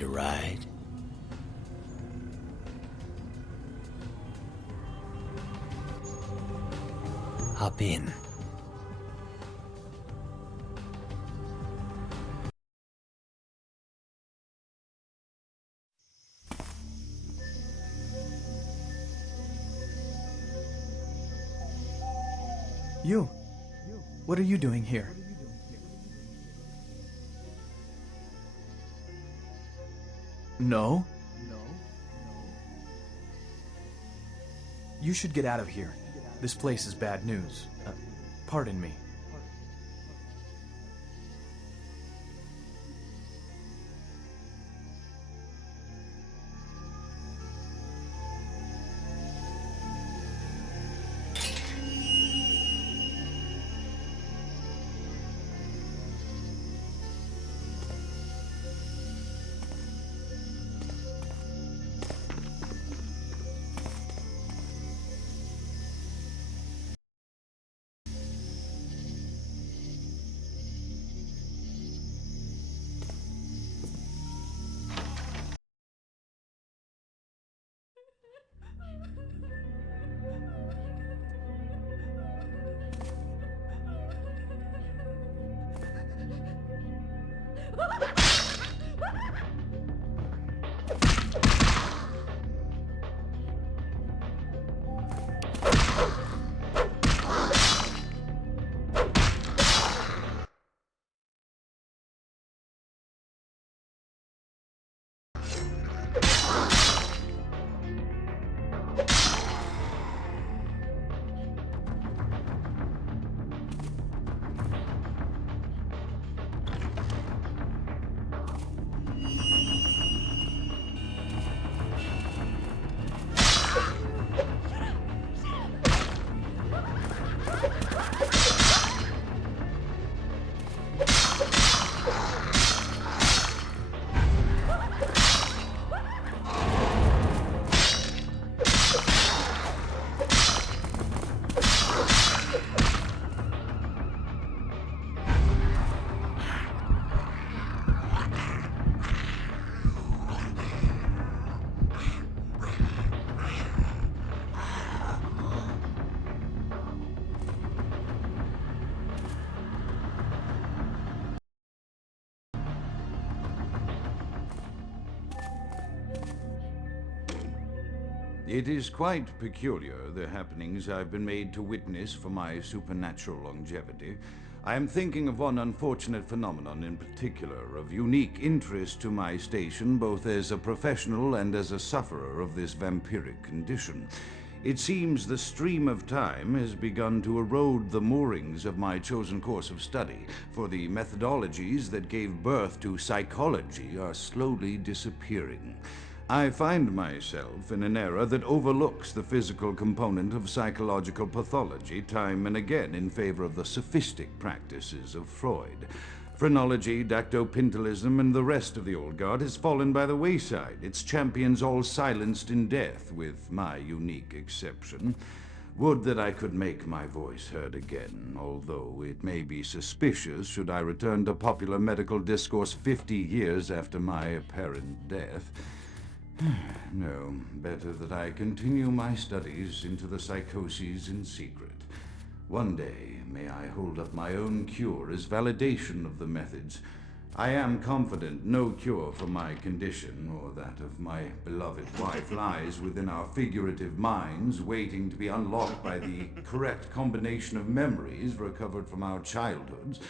Need a ride? Hop in. You. What are you doing here? No? You should get out of here. This place is bad news. Pardon me. It is quite peculiar, the happenings I've been made to witness for my supernatural longevity. I am thinking of one unfortunate phenomenon in particular, of unique interest to my station, both as a professional and as a sufferer of this vampiric condition. It seems the stream of time has begun to erode the moorings of my chosen course of study, for the methodologies that gave birth to psychology are slowly disappearing. I find myself in an era that overlooks the physical component of psychological pathology time and again in favor of the sophistic practices of Freud. Phrenology, dactopintilism, and the rest of the old guard has fallen by the wayside, its champions all silenced in death, with my unique exception. Would that I could make my voice heard again, although it may be suspicious should I return to popular medical discourse 50 years after my apparent death. No, better that I continue my studies into the psychoses in secret. One day, may I hold up my own cure as validation of the methods. I am confident no cure for my condition, or that of my beloved wife, lies within our figurative minds, waiting to be unlocked by the correct combination of memories recovered from our childhoods.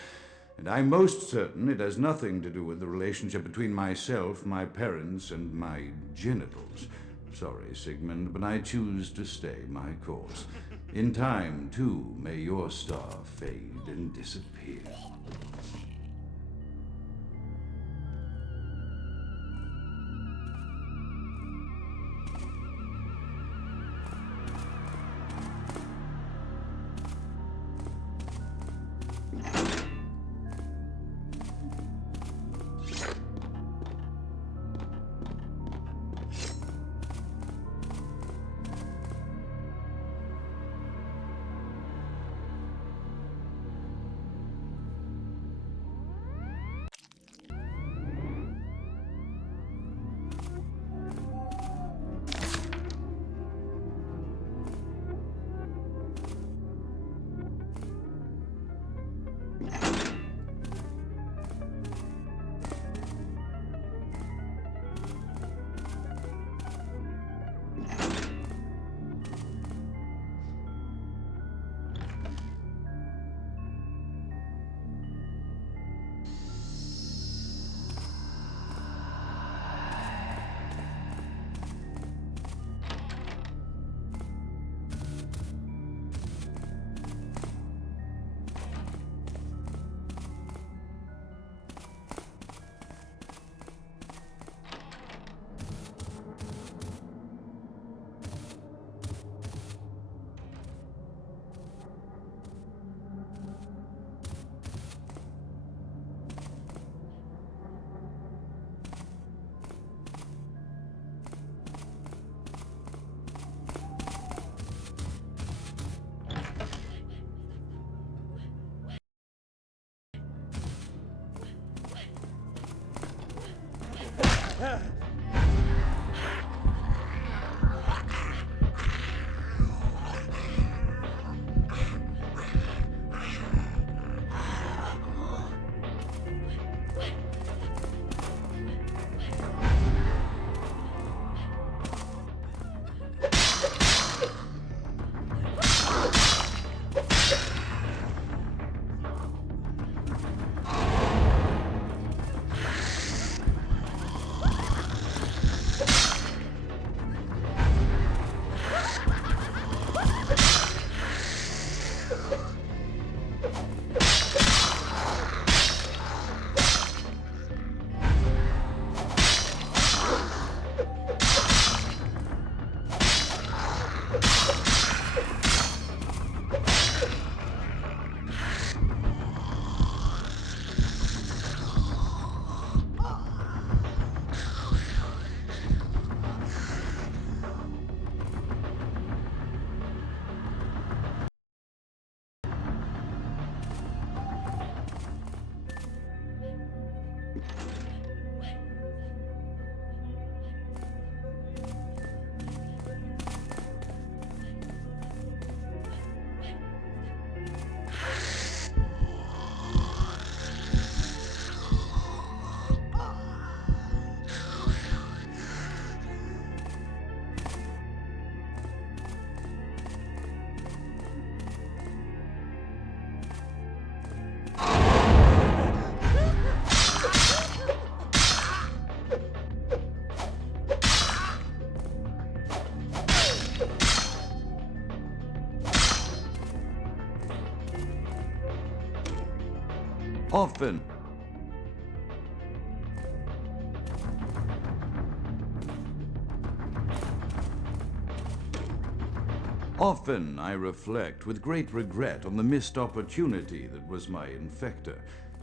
And I'm most certain it has nothing to do with the relationship between myself, my parents, and my genitals. Sorry, Sigmund, but I choose to stay my course. In time, too, may your star fade and disappear. Often. Often I reflect with great regret on the missed opportunity that was my infector.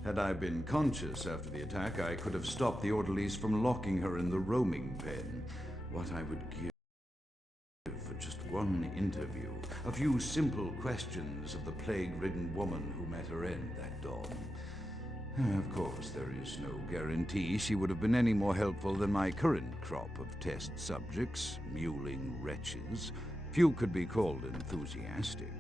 Had I been conscious after the attack, I could have stopped the orderlies from locking her in the roaming pen. What I would give for just one interview, a few simple questions of the plague-ridden woman who met her end that dawn. Of course, there is no guarantee she would have been any more helpful than my current crop of test subjects, mewling wretches. Few could be called enthusiastic.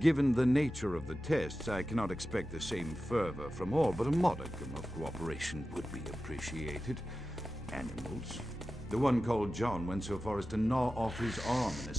Given the nature of the tests, I cannot expect the same fervor from all, but a modicum of cooperation would be appreciated. Animals. The one called John went so far as to gnaw off his arm in a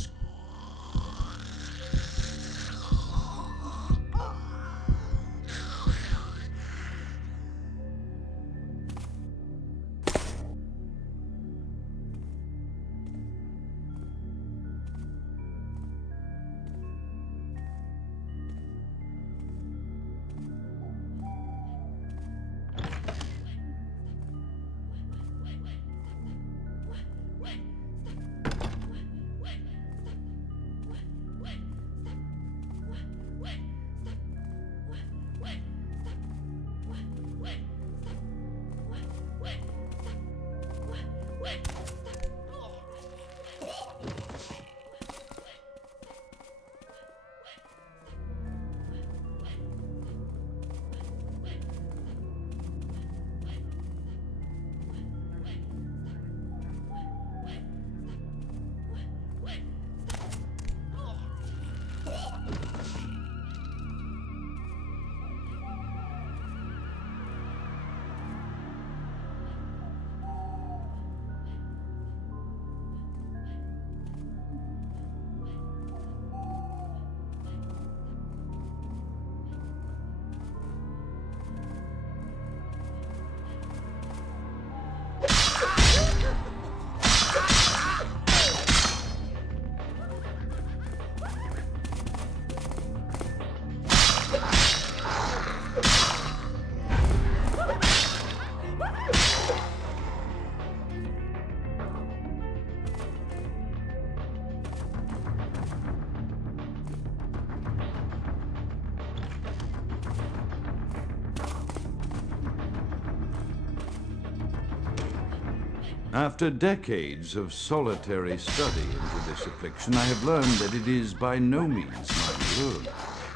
After decades of solitary study into this affliction, I have learned that it is by no means my own.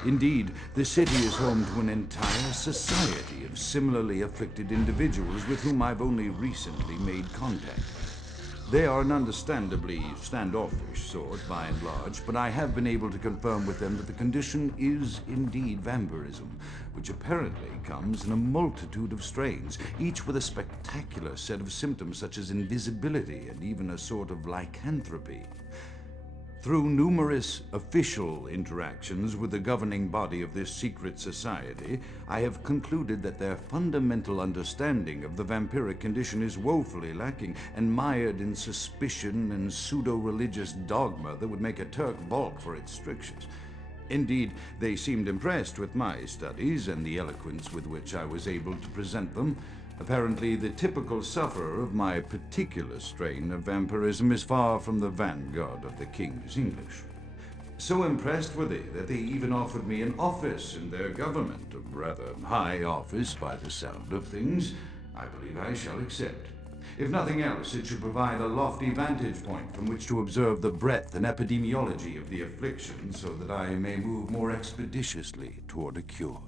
Indeed, the city is home to an entire society of similarly afflicted individuals with whom I've only recently made contact. They are an understandably standoffish sort, by and large, but I have been able to confirm with them that the condition is indeed vampirism, which apparently comes in a multitude of strains, each with a spectacular set of symptoms such as invisibility and even a sort of lycanthropy. Through numerous official interactions with the governing body of this secret society, I have concluded that their fundamental understanding of the vampiric condition is woefully lacking and mired in suspicion and pseudo-religious dogma that would make a Turk balk for its strictures. Indeed, they seemed impressed with my studies and the eloquence with which I was able to present them. Apparently, the typical sufferer of my particular strain of vampirism is far from the vanguard of the King's English. So impressed were they that they even offered me an office in their government, a rather high office by the sound of things. I believe I shall accept. If nothing else, it should provide a lofty vantage point from which to observe the breadth and epidemiology of the affliction so that I may move more expeditiously toward a cure.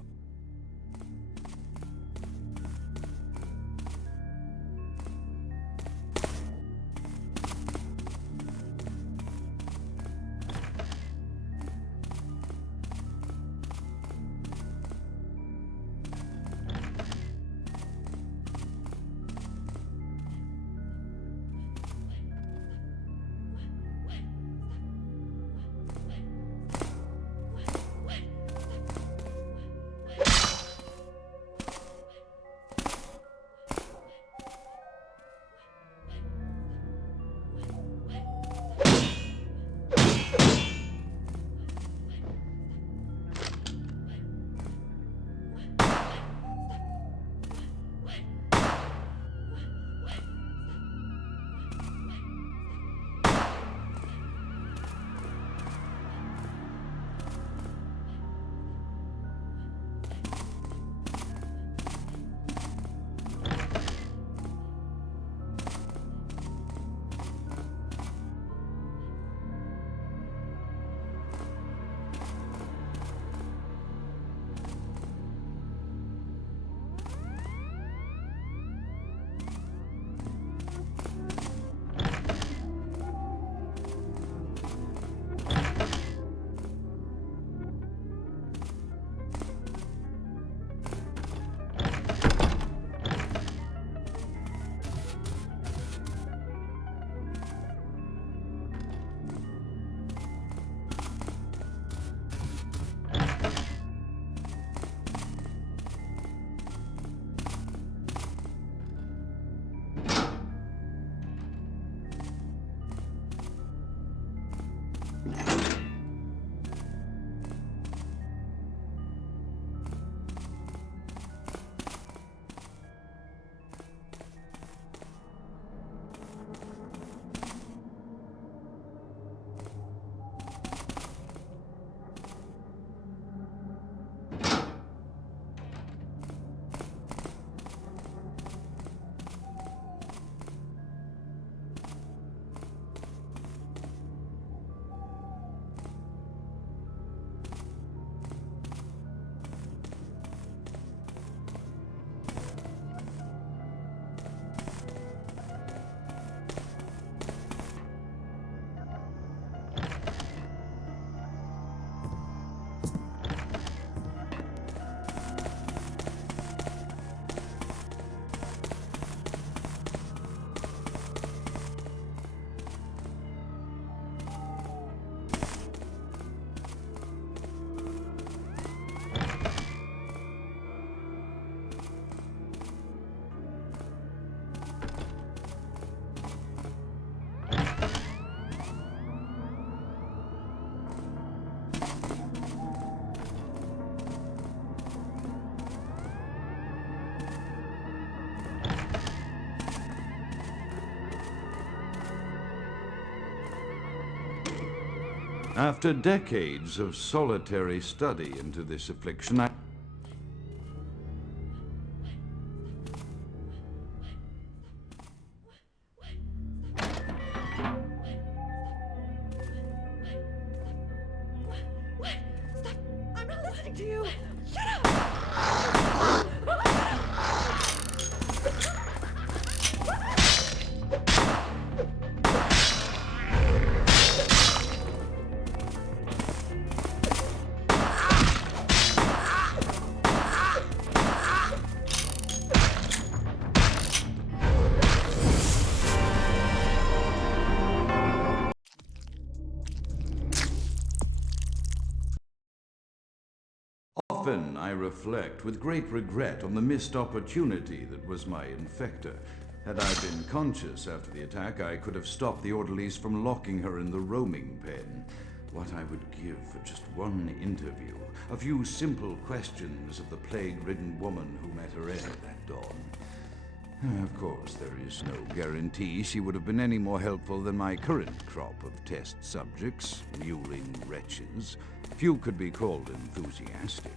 After decades of solitary study into this affliction, listening to you. Shut up! Often I reflect with great regret on the missed opportunity that was my infector. Had I been conscious after the attack, I could have stopped the orderlies from locking her in the roaming pen. What I would give for just one interview, a few simple questions of the plague-ridden woman who met her end that dawn. Of course, there is no guarantee she would have been any more helpful than my current crop of test subjects, mewling wretches. Few could be called enthusiastic.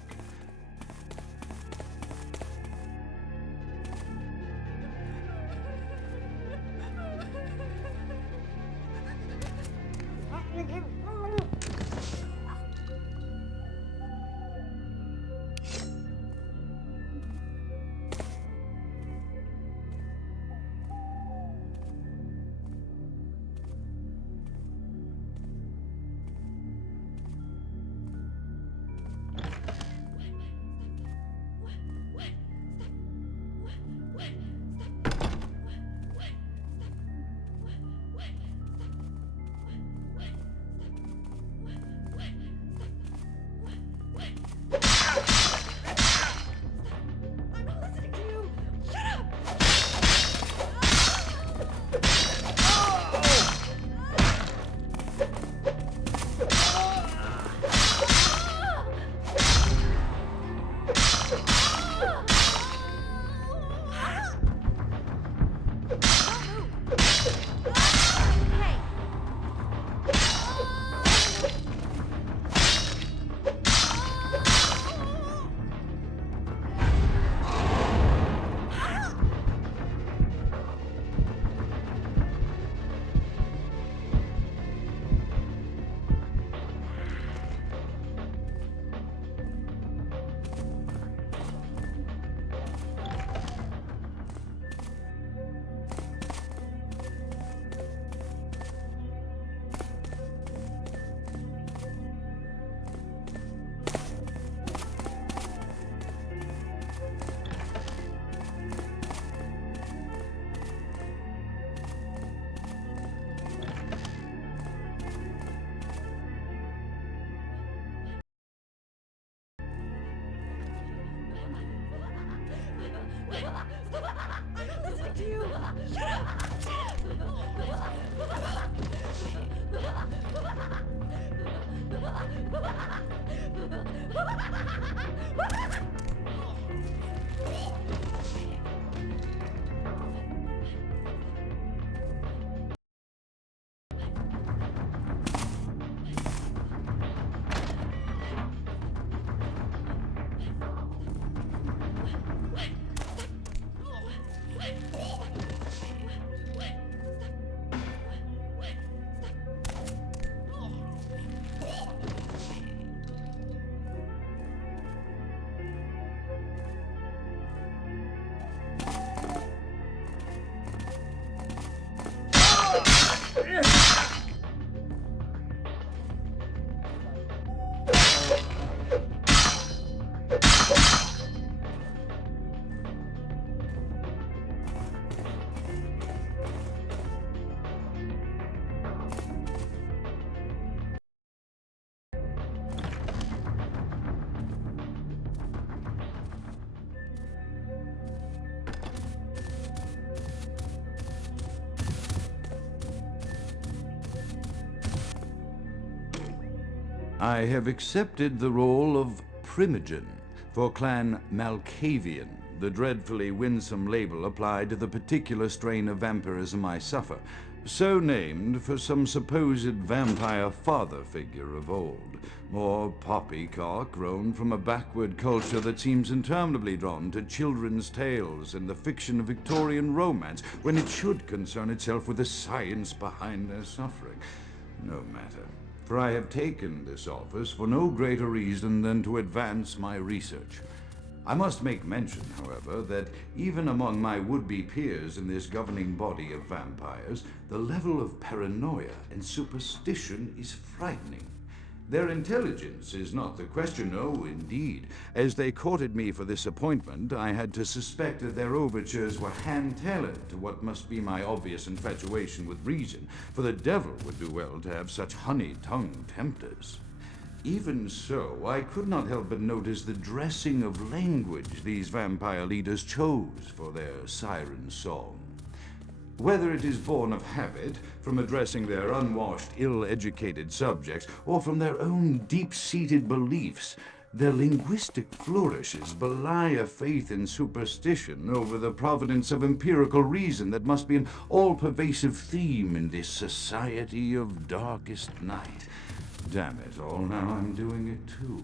To you. I have accepted the role of Primogen for Clan Malkavian, the dreadfully winsome label applied to the particular strain of vampirism I suffer, so named for some supposed vampire father figure of old. More poppycock grown from a backward culture that seems interminably drawn to children's tales and the fiction of Victorian romance, when it should concern itself with the science behind their suffering. No matter. for I have taken this office for no greater reason than to advance my research. I must make mention, however, that even among my would-be peers in this governing body of vampires, the level of paranoia and superstition is frightening. Their intelligence is not the question, no, indeed. As they courted me for this appointment, I had to suspect that their overtures were hand-tailored to what must be my obvious infatuation with reason, for the devil would do well to have such honey-tongued tempters. Even so, I could not help but notice the dressing of language these vampire leaders chose for their siren song. Whether it is born of habit, from addressing their unwashed, ill-educated subjects, or from their own deep-seated beliefs, their linguistic flourishes belie a faith in superstition over the providence of empirical reason that must be an all-pervasive theme in this society of darkest night. Damn it all, now I'm doing it too.